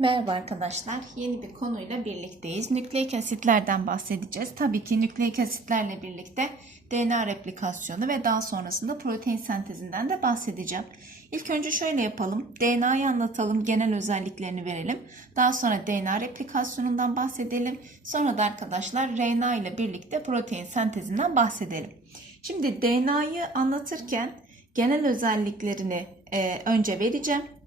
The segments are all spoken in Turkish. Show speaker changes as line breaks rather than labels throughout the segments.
Merhaba arkadaşlar. Yeni bir konuyla birlikteyiz. Nükleik asitlerden bahsedeceğiz. Tabii ki nükleik asitlerle birlikte DNA replikasyonu ve daha sonrasında protein sentezinden de bahsedeceğim. İlk önce şöyle yapalım. DNA'yı anlatalım, genel özelliklerini verelim. Daha sonra DNA replikasyonundan bahsedelim. Sonra da arkadaşlar RNA ile birlikte protein sentezinden bahsedelim. Şimdi DNA'yı anlatırken genel özelliklerini e, önce vereceğim.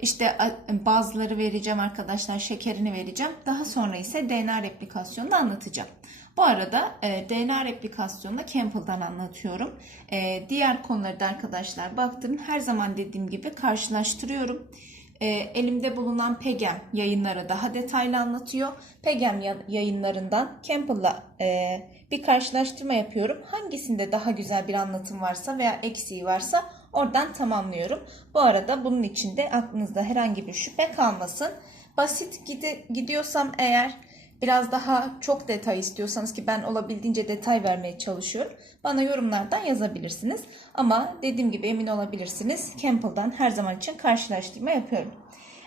İşte bazıları vereceğim arkadaşlar, şekerini vereceğim. Daha sonra ise DNA replikasyonunu anlatacağım. Bu arada e, DNA replikasyonunu Campbell'dan anlatıyorum. E, diğer konuları da arkadaşlar baktım. Her zaman dediğim gibi karşılaştırıyorum. E, elimde bulunan PEGEM yayınları daha detaylı anlatıyor. PEGEM yayınlarından Campbell'la e, bir karşılaştırma yapıyorum. Hangisinde daha güzel bir anlatım varsa veya eksiği varsa oradan tamamlıyorum. Bu arada bunun için de aklınızda herhangi bir şüphe kalmasın. Basit gide, gidiyorsam eğer biraz daha çok detay istiyorsanız ki ben olabildiğince detay vermeye çalışıyorum. Bana yorumlardan yazabilirsiniz. Ama dediğim gibi emin olabilirsiniz. Campbell'dan her zaman için karşılaştırma yapıyorum.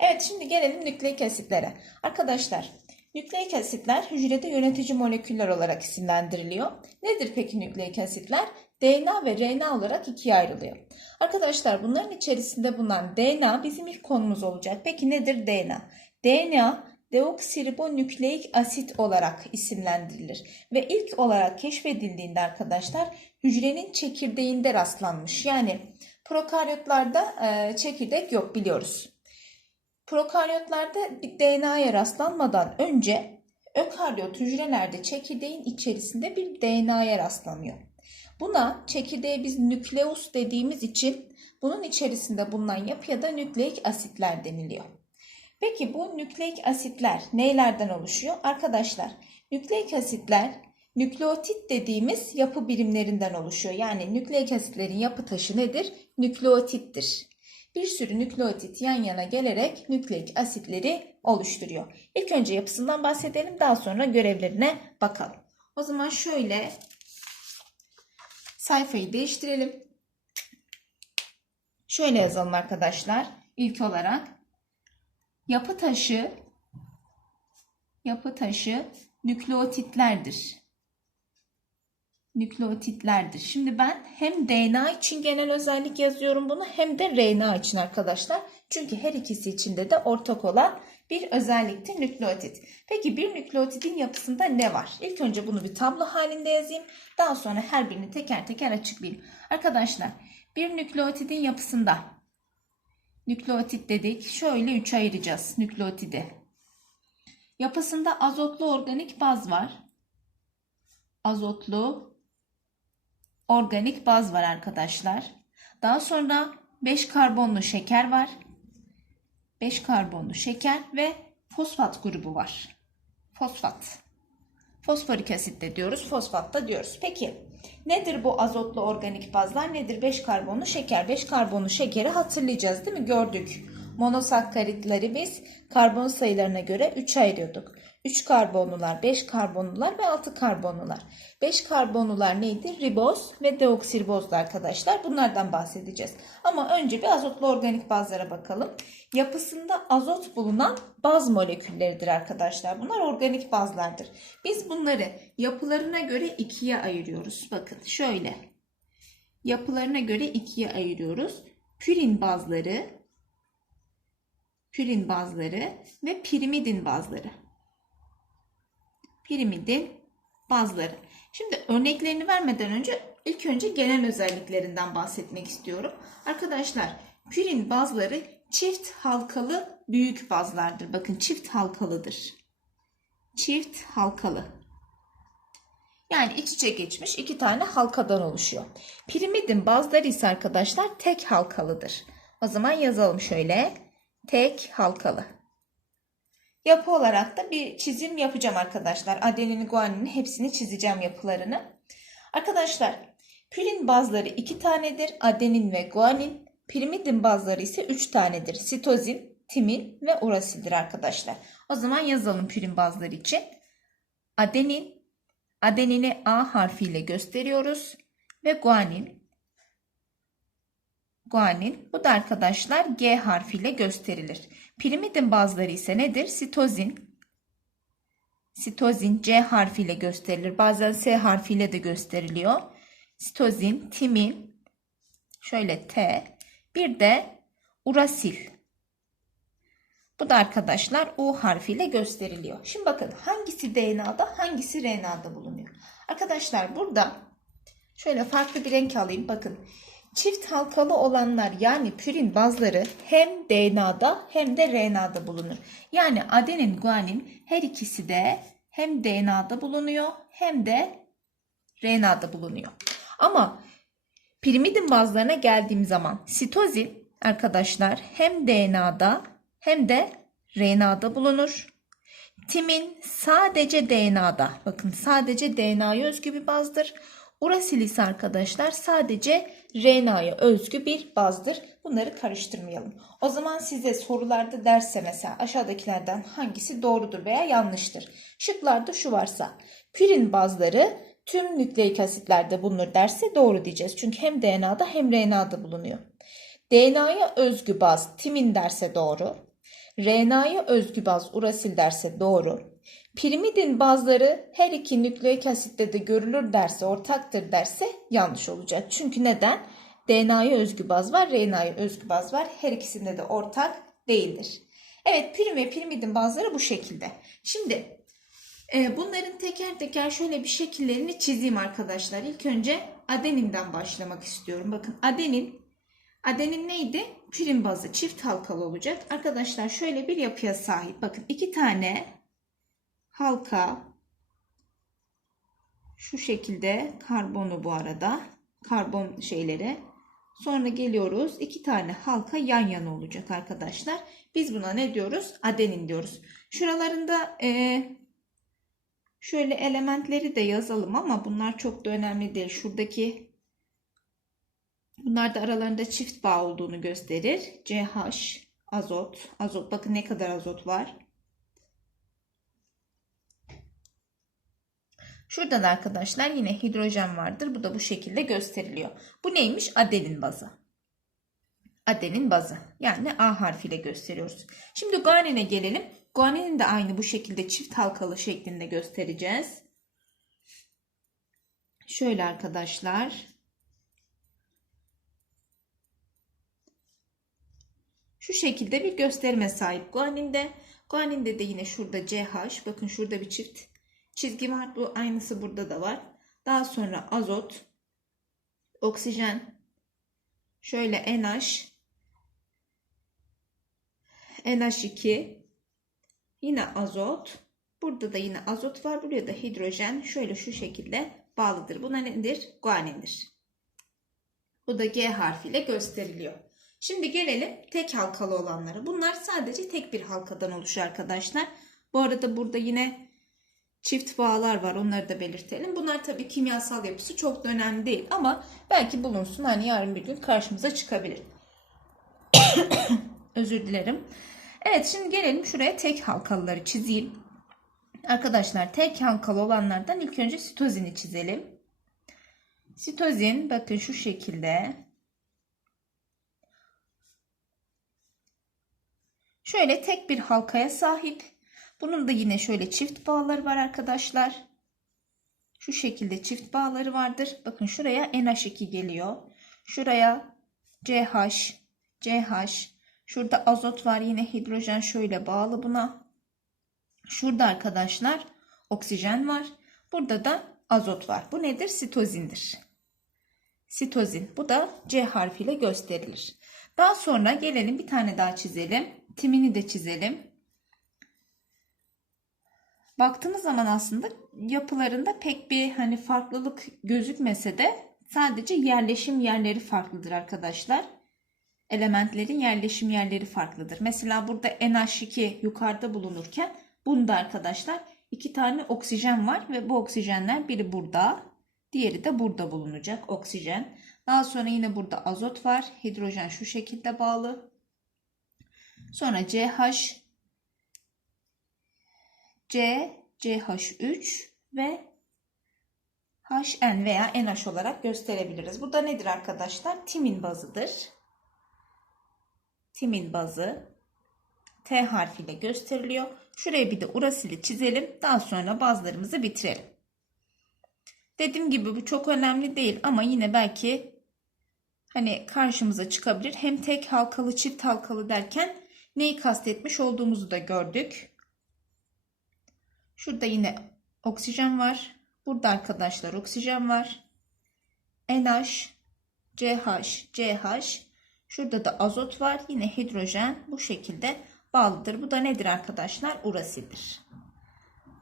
Evet şimdi gelelim nükleik asitlere. Arkadaşlar nükleik asitler hücrede yönetici moleküller olarak isimlendiriliyor. Nedir peki nükleik asitler? DNA ve RNA olarak ikiye ayrılıyor. Arkadaşlar bunların içerisinde bulunan DNA bizim ilk konumuz olacak. Peki nedir DNA? DNA deoksiribonükleik asit olarak isimlendirilir ve ilk olarak keşfedildiğinde arkadaşlar hücrenin çekirdeğinde rastlanmış. Yani prokaryotlarda e, çekirdek yok biliyoruz. Prokaryotlarda DNA'ya rastlanmadan önce ökaryot hücrelerde çekirdeğin içerisinde bir DNA'ya rastlanıyor. Buna çekirdeğe biz nükleus dediğimiz için bunun içerisinde bulunan yapıya da nükleik asitler deniliyor. Peki bu nükleik asitler neylerden oluşuyor? Arkadaşlar nükleik asitler nükleotit dediğimiz yapı birimlerinden oluşuyor. Yani nükleik asitlerin yapı taşı nedir? Nükleotittir. Bir sürü nükleotit yan yana gelerek nükleik asitleri oluşturuyor. İlk önce yapısından bahsedelim daha sonra görevlerine bakalım. O zaman şöyle sayfayı değiştirelim. Şöyle yazalım arkadaşlar. İlk olarak yapı taşı yapı taşı nükleotitlerdir. Nükleotitlerdir. Şimdi ben hem DNA için genel özellik yazıyorum bunu hem de RNA için arkadaşlar. Çünkü her ikisi içinde de ortak olan bir özelliktir nükleotit. Peki bir nükleotidin yapısında ne var? İlk önce bunu bir tablo halinde yazayım. Daha sonra her birini teker teker açıklayayım. Arkadaşlar bir nükleotidin yapısında nükleotit dedik. Şöyle üçe ayıracağız nükleotidi. Yapısında azotlu organik baz var. Azotlu organik baz var arkadaşlar. Daha sonra 5 karbonlu şeker var. 5 karbonlu şeker ve fosfat grubu var. Fosfat. Fosforik asit de diyoruz, fosfat da diyoruz. Peki nedir bu azotlu organik bazlar? Nedir 5 karbonlu şeker? 5 karbonlu şekeri hatırlayacağız değil mi? Gördük. Monosakkaritleri biz karbon sayılarına göre 3 ayırıyorduk. 3 karbonlular, 5 karbonlular ve 6 karbonlular. 5 karbonlular neydi? Riboz ve deoksiribozdu arkadaşlar. Bunlardan bahsedeceğiz. Ama önce bir azotlu organik bazlara bakalım. Yapısında azot bulunan baz molekülleridir arkadaşlar. Bunlar organik bazlardır. Biz bunları yapılarına göre ikiye ayırıyoruz. Bakın şöyle. Yapılarına göre ikiye ayırıyoruz. Pürin bazları, pürin bazları ve pirimidin bazları pirimidin bazları. Şimdi örneklerini vermeden önce ilk önce genel özelliklerinden bahsetmek istiyorum. Arkadaşlar pirin bazları çift halkalı büyük bazlardır. Bakın çift halkalıdır. Çift halkalı. Yani iç içe geçmiş iki tane halkadan oluşuyor. Pirimidin bazları ise arkadaşlar tek halkalıdır. O zaman yazalım şöyle. Tek halkalı. Yapı olarak da bir çizim yapacağım arkadaşlar. Adenini, guanini hepsini çizeceğim yapılarını. Arkadaşlar pürin bazları iki tanedir. Adenin ve guanin. Pirimidin bazları ise üç tanedir. Sitozin, timin ve urasildir arkadaşlar. O zaman yazalım pürin bazları için. Adenin, adenini A harfiyle gösteriyoruz. Ve guanin, guanin. Bu da arkadaşlar G harfiyle gösterilir. Pirimidin bazıları ise nedir? Sitozin. Sitozin C harfiyle gösterilir. Bazen S harfiyle de gösteriliyor. Sitozin, timin, şöyle T. Bir de urasil. Bu da arkadaşlar U harfiyle gösteriliyor. Şimdi bakın hangisi DNA'da hangisi RNA'da bulunuyor. Arkadaşlar burada şöyle farklı bir renk alayım. Bakın çift halkalı olanlar yani pürin bazları hem DNA'da hem de RNA'da bulunur. Yani adenin, guanin her ikisi de hem DNA'da bulunuyor hem de RNA'da bulunuyor. Ama pirimidin bazlarına geldiğim zaman sitozin arkadaşlar hem DNA'da hem de RNA'da bulunur. Timin sadece DNA'da. Bakın sadece DNA'ya özgü bir bazdır. Urasil ise arkadaşlar sadece RNA'ya özgü bir bazdır. Bunları karıştırmayalım. O zaman size sorularda derse mesela aşağıdakilerden hangisi doğrudur veya yanlıştır? Şıklarda şu varsa pürin bazları tüm nükleik asitlerde bulunur derse doğru diyeceğiz. Çünkü hem DNA'da hem RNA'da bulunuyor. DNA'ya özgü baz timin derse doğru. RNA'ya özgü baz urasil derse doğru. Pirimidin bazları her iki nükleik asitte de görülür derse ortaktır derse yanlış olacak. Çünkü neden? DNA'ya özgü baz var, RNA'ya özgü baz var. Her ikisinde de ortak değildir. Evet pirim ve pirimidin bazları bu şekilde. Şimdi e, bunların teker teker şöyle bir şekillerini çizeyim arkadaşlar. İlk önce adeninden başlamak istiyorum. Bakın adenin Adenin neydi? Pirin bazı çift halkalı olacak. Arkadaşlar şöyle bir yapıya sahip. Bakın iki tane halka şu şekilde karbonu bu arada karbon şeyleri. Sonra geliyoruz iki tane halka yan yana olacak arkadaşlar. Biz buna ne diyoruz? Adenin diyoruz. Şuralarında e, şöyle elementleri de yazalım ama bunlar çok da önemli değil. Şuradaki bunlar da aralarında çift bağ olduğunu gösterir CH azot azot bakın ne kadar azot var Şurada da arkadaşlar yine hidrojen vardır. Bu da bu şekilde gösteriliyor. Bu neymiş? Adenin bazı. Adenin bazı. Yani A harfiyle gösteriyoruz. Şimdi guanine gelelim. Guaninin de aynı bu şekilde çift halkalı şeklinde göstereceğiz. Şöyle arkadaşlar. Şu şekilde bir gösterime sahip guaninde. Guaninde de yine şurada CH. Bakın şurada bir çift çizgi var. Bu aynısı burada da var. Daha sonra azot, oksijen, şöyle NH, NH2, yine azot. Burada da yine azot var. Buraya da hidrojen şöyle şu şekilde bağlıdır. Buna nedir? Guanindir. Bu da G harfiyle gösteriliyor. Şimdi gelelim tek halkalı olanlara. Bunlar sadece tek bir halkadan oluşuyor arkadaşlar. Bu arada burada yine çift bağlar var. Onları da belirtelim. Bunlar tabii kimyasal yapısı çok da önemli değil ama belki bulunsun. Hani yarın bir gün karşımıza çıkabilir. Özür dilerim. Evet şimdi gelelim şuraya tek halkalıları çizeyim. Arkadaşlar tek halkalı olanlardan ilk önce sitozini çizelim. Sitozin bakın şu şekilde. Şöyle tek bir halkaya sahip. Bunun da yine şöyle çift bağları var arkadaşlar. Şu şekilde çift bağları vardır. Bakın şuraya NH2 geliyor. Şuraya CH, CH. Şurada azot var. Yine hidrojen şöyle bağlı buna. Şurada arkadaşlar oksijen var. Burada da azot var. Bu nedir? Sitozindir. Sitozin. Bu da C harfiyle gösterilir. Daha sonra gelelim bir tane daha çizelim. Timini de çizelim. Baktığımız zaman aslında yapılarında pek bir hani farklılık gözükmese de sadece yerleşim yerleri farklıdır arkadaşlar. Elementlerin yerleşim yerleri farklıdır. Mesela burada NH2 yukarıda bulunurken bunda arkadaşlar iki tane oksijen var ve bu oksijenler biri burada, diğeri de burada bulunacak oksijen. Daha sonra yine burada azot var. Hidrojen şu şekilde bağlı. Sonra CH C, CH3 ve HN veya NH olarak gösterebiliriz. Bu da nedir arkadaşlar? Timin bazıdır. timin bazı T harfiyle gösteriliyor. Şuraya bir de urasili çizelim. Daha sonra bazılarımızı bitirelim. Dediğim gibi bu çok önemli değil ama yine belki hani karşımıza çıkabilir. Hem tek halkalı çift halkalı derken neyi kastetmiş olduğumuzu da gördük. Şurada yine oksijen var. Burada arkadaşlar oksijen var. NH, CH, CH. Şurada da azot var. Yine hidrojen bu şekilde bağlıdır. Bu da nedir arkadaşlar? Urasildir.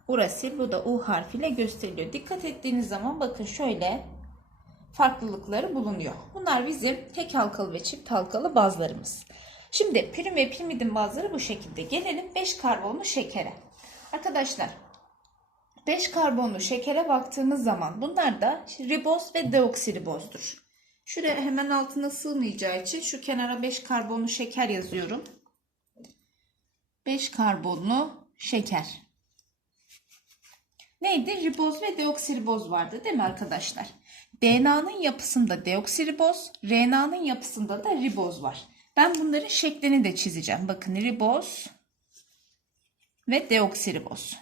Urasil bu da U harfiyle gösteriliyor. Dikkat ettiğiniz zaman bakın şöyle farklılıkları bulunuyor. Bunlar bizim tek halkalı ve çift halkalı bazlarımız. Şimdi prim ve pirimidin bazları bu şekilde. Gelelim 5 karbonlu şekere. Arkadaşlar 5 karbonlu şekere baktığımız zaman bunlar da riboz ve deoksiribozdur. Şuraya hemen altına sığmayacağı için şu kenara 5 karbonlu şeker yazıyorum. 5 karbonlu şeker. Neydi? Riboz ve deoksiriboz vardı değil mi arkadaşlar? DNA'nın yapısında deoksiriboz, RNA'nın yapısında da riboz var. Ben bunların şeklini de çizeceğim. Bakın riboz ve deoksiriboz.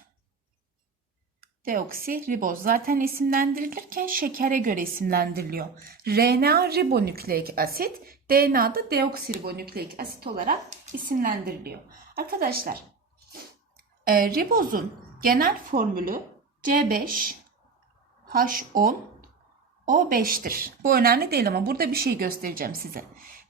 Deoksiriboz zaten isimlendirilirken şekere göre isimlendiriliyor. RNA ribonükleik asit, DNA da deoksiribonükleik asit olarak isimlendiriliyor. Arkadaşlar, e, ribozun genel formülü C5 H10 O5'tir. Bu önemli değil ama burada bir şey göstereceğim size.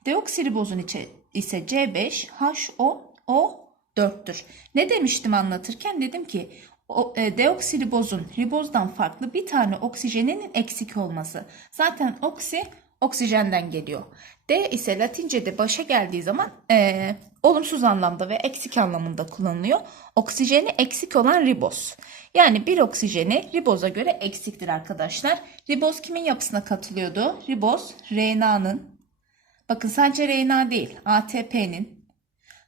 Deoksiribozun içi ise C5 H10 O4'tür. Ne demiştim anlatırken? Dedim ki o, e, deoksiribozun ribozdan farklı bir tane oksijeninin eksik olması. Zaten oksi oksijenden geliyor. D ise Latince'de başa geldiği zaman e, olumsuz anlamda ve eksik anlamında kullanılıyor. Oksijeni eksik olan riboz. Yani bir oksijeni riboza göre eksiktir arkadaşlar. Riboz kimin yapısına katılıyordu? Riboz RNA'nın bakın sadece RNA değil ATP'nin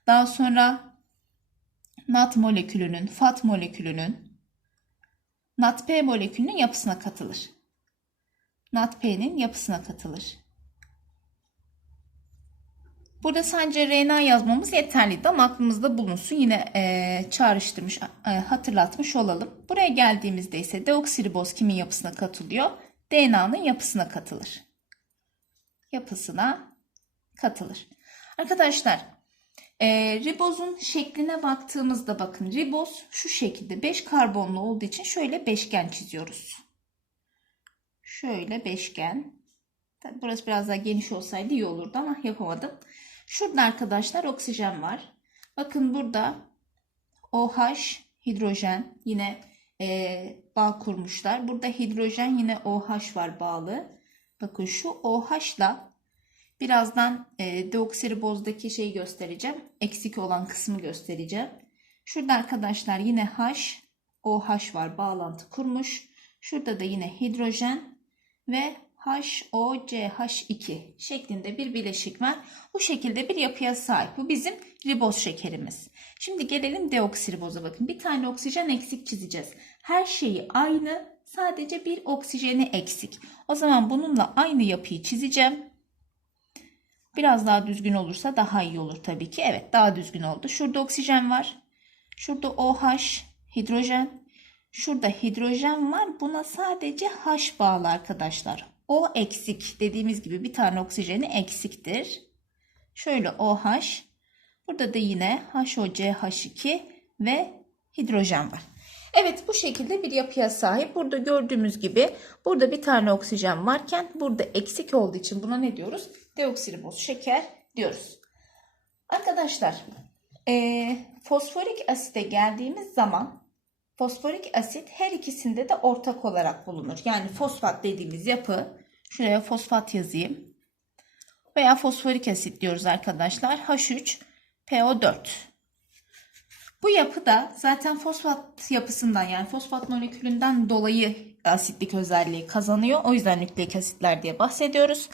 daha sonra NAT molekülünün, FAT molekülünün, NADP molekülünün yapısına katılır. NADP'nin yapısına katılır. Burada sadece RNA yazmamız yeterliydi ama aklımızda bulunsun. Yine e, çağrıştırmış, e, hatırlatmış olalım. Buraya geldiğimizde ise deoksiriboz kimin yapısına katılıyor? DNA'nın yapısına katılır. Yapısına katılır. Arkadaşlar e, ribozun şekline baktığımızda bakın riboz şu şekilde 5 karbonlu olduğu için şöyle beşgen çiziyoruz. Şöyle beşgen. Tabii burası biraz daha geniş olsaydı iyi olurdu ama yapamadım. Şurada arkadaşlar oksijen var. Bakın burada OH hidrojen yine e, bağ kurmuşlar. Burada hidrojen yine OH var bağlı. Bakın şu OH ile birazdan e, deoksiribozdaki şeyi göstereceğim. Eksik olan kısmı göstereceğim. Şurada arkadaşlar yine H, OH var bağlantı kurmuş. Şurada da yine hidrojen ve HOCH2 şeklinde bir bileşik var. Bu şekilde bir yapıya sahip. Bu bizim riboz şekerimiz. Şimdi gelelim deoksiriboza bakın. Bir tane oksijen eksik çizeceğiz. Her şeyi aynı sadece bir oksijeni eksik. O zaman bununla aynı yapıyı çizeceğim. Biraz daha düzgün olursa daha iyi olur tabii ki. Evet daha düzgün oldu. Şurada oksijen var. Şurada OH, hidrojen. Şurada hidrojen var. Buna sadece H bağlı arkadaşlar. O eksik dediğimiz gibi bir tane oksijeni eksiktir. Şöyle OH. Burada da yine HOCH2 ve hidrojen var. Evet bu şekilde bir yapıya sahip. Burada gördüğümüz gibi burada bir tane oksijen varken burada eksik olduğu için buna ne diyoruz? Deoksiriboz şeker diyoruz. Arkadaşlar e, fosforik asite geldiğimiz zaman fosforik asit her ikisinde de ortak olarak bulunur. Yani fosfat dediğimiz yapı şuraya fosfat yazayım. Veya fosforik asit diyoruz arkadaşlar. H3PO4. Bu yapı da zaten fosfat yapısından yani fosfat molekülünden dolayı asitlik özelliği kazanıyor. O yüzden nükleik asitler diye bahsediyoruz.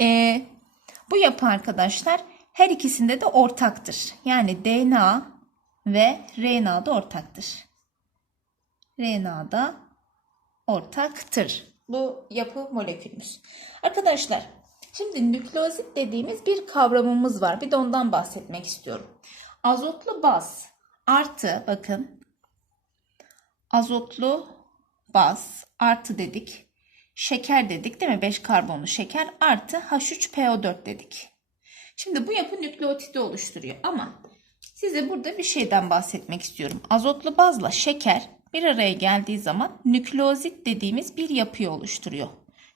Ee, bu yapı arkadaşlar her ikisinde de ortaktır. Yani DNA ve RNA'da ortaktır. RNA'da ortaktır. Bu yapı molekülümüz. Arkadaşlar Şimdi nükleozit dediğimiz bir kavramımız var. Bir de ondan bahsetmek istiyorum. Azotlu baz artı bakın azotlu baz artı dedik. Şeker dedik değil mi? 5 karbonlu şeker artı H3PO4 dedik. Şimdi bu yapı nükleotidi oluşturuyor ama size burada bir şeyden bahsetmek istiyorum. Azotlu bazla şeker bir araya geldiği zaman nükleozit dediğimiz bir yapıyı oluşturuyor.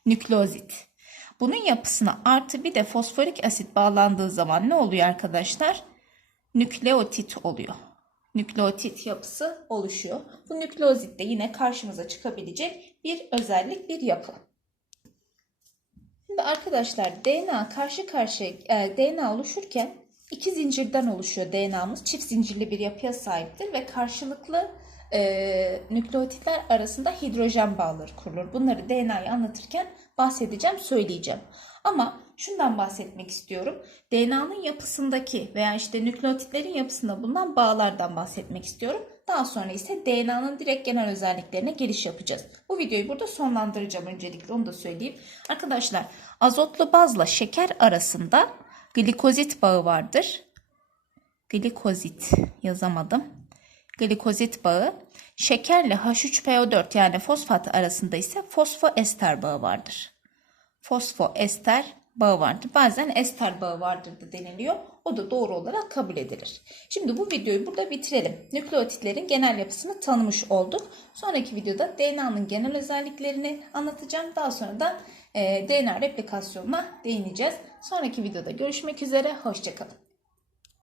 Nükleozit. Bunun yapısına artı bir de fosforik asit bağlandığı zaman ne oluyor arkadaşlar? Nükleotit oluyor. Nükleotit yapısı oluşuyor. Bu nükleozit de yine karşımıza çıkabilecek bir özellik, bir yapı. Şimdi arkadaşlar DNA karşı karşıya e, DNA oluşurken iki zincirden oluşuyor DNA'mız. Çift zincirli bir yapıya sahiptir ve karşılıklı e, nükleotitler arasında hidrojen bağları kurulur. Bunları DNA'yı anlatırken bahsedeceğim, söyleyeceğim. Ama şundan bahsetmek istiyorum. DNA'nın yapısındaki veya işte nükleotitlerin yapısında bulunan bağlardan bahsetmek istiyorum. Daha sonra ise DNA'nın direkt genel özelliklerine giriş yapacağız. Bu videoyu burada sonlandıracağım öncelikle onu da söyleyeyim. Arkadaşlar azotlu bazla şeker arasında glikozit bağı vardır. Glikozit yazamadım. Glikozit bağı. Şekerle H3PO4 yani fosfat arasında ise fosfoester bağı vardır. Fosfoester bağı vardır. Bazen ester bağı vardır da deniliyor. O da doğru olarak kabul edilir. Şimdi bu videoyu burada bitirelim. Nükleotitlerin genel yapısını tanımış olduk. Sonraki videoda DNA'nın genel özelliklerini anlatacağım. Daha sonra da e, DNA replikasyonuna değineceğiz. Sonraki videoda görüşmek üzere. Hoşçakalın.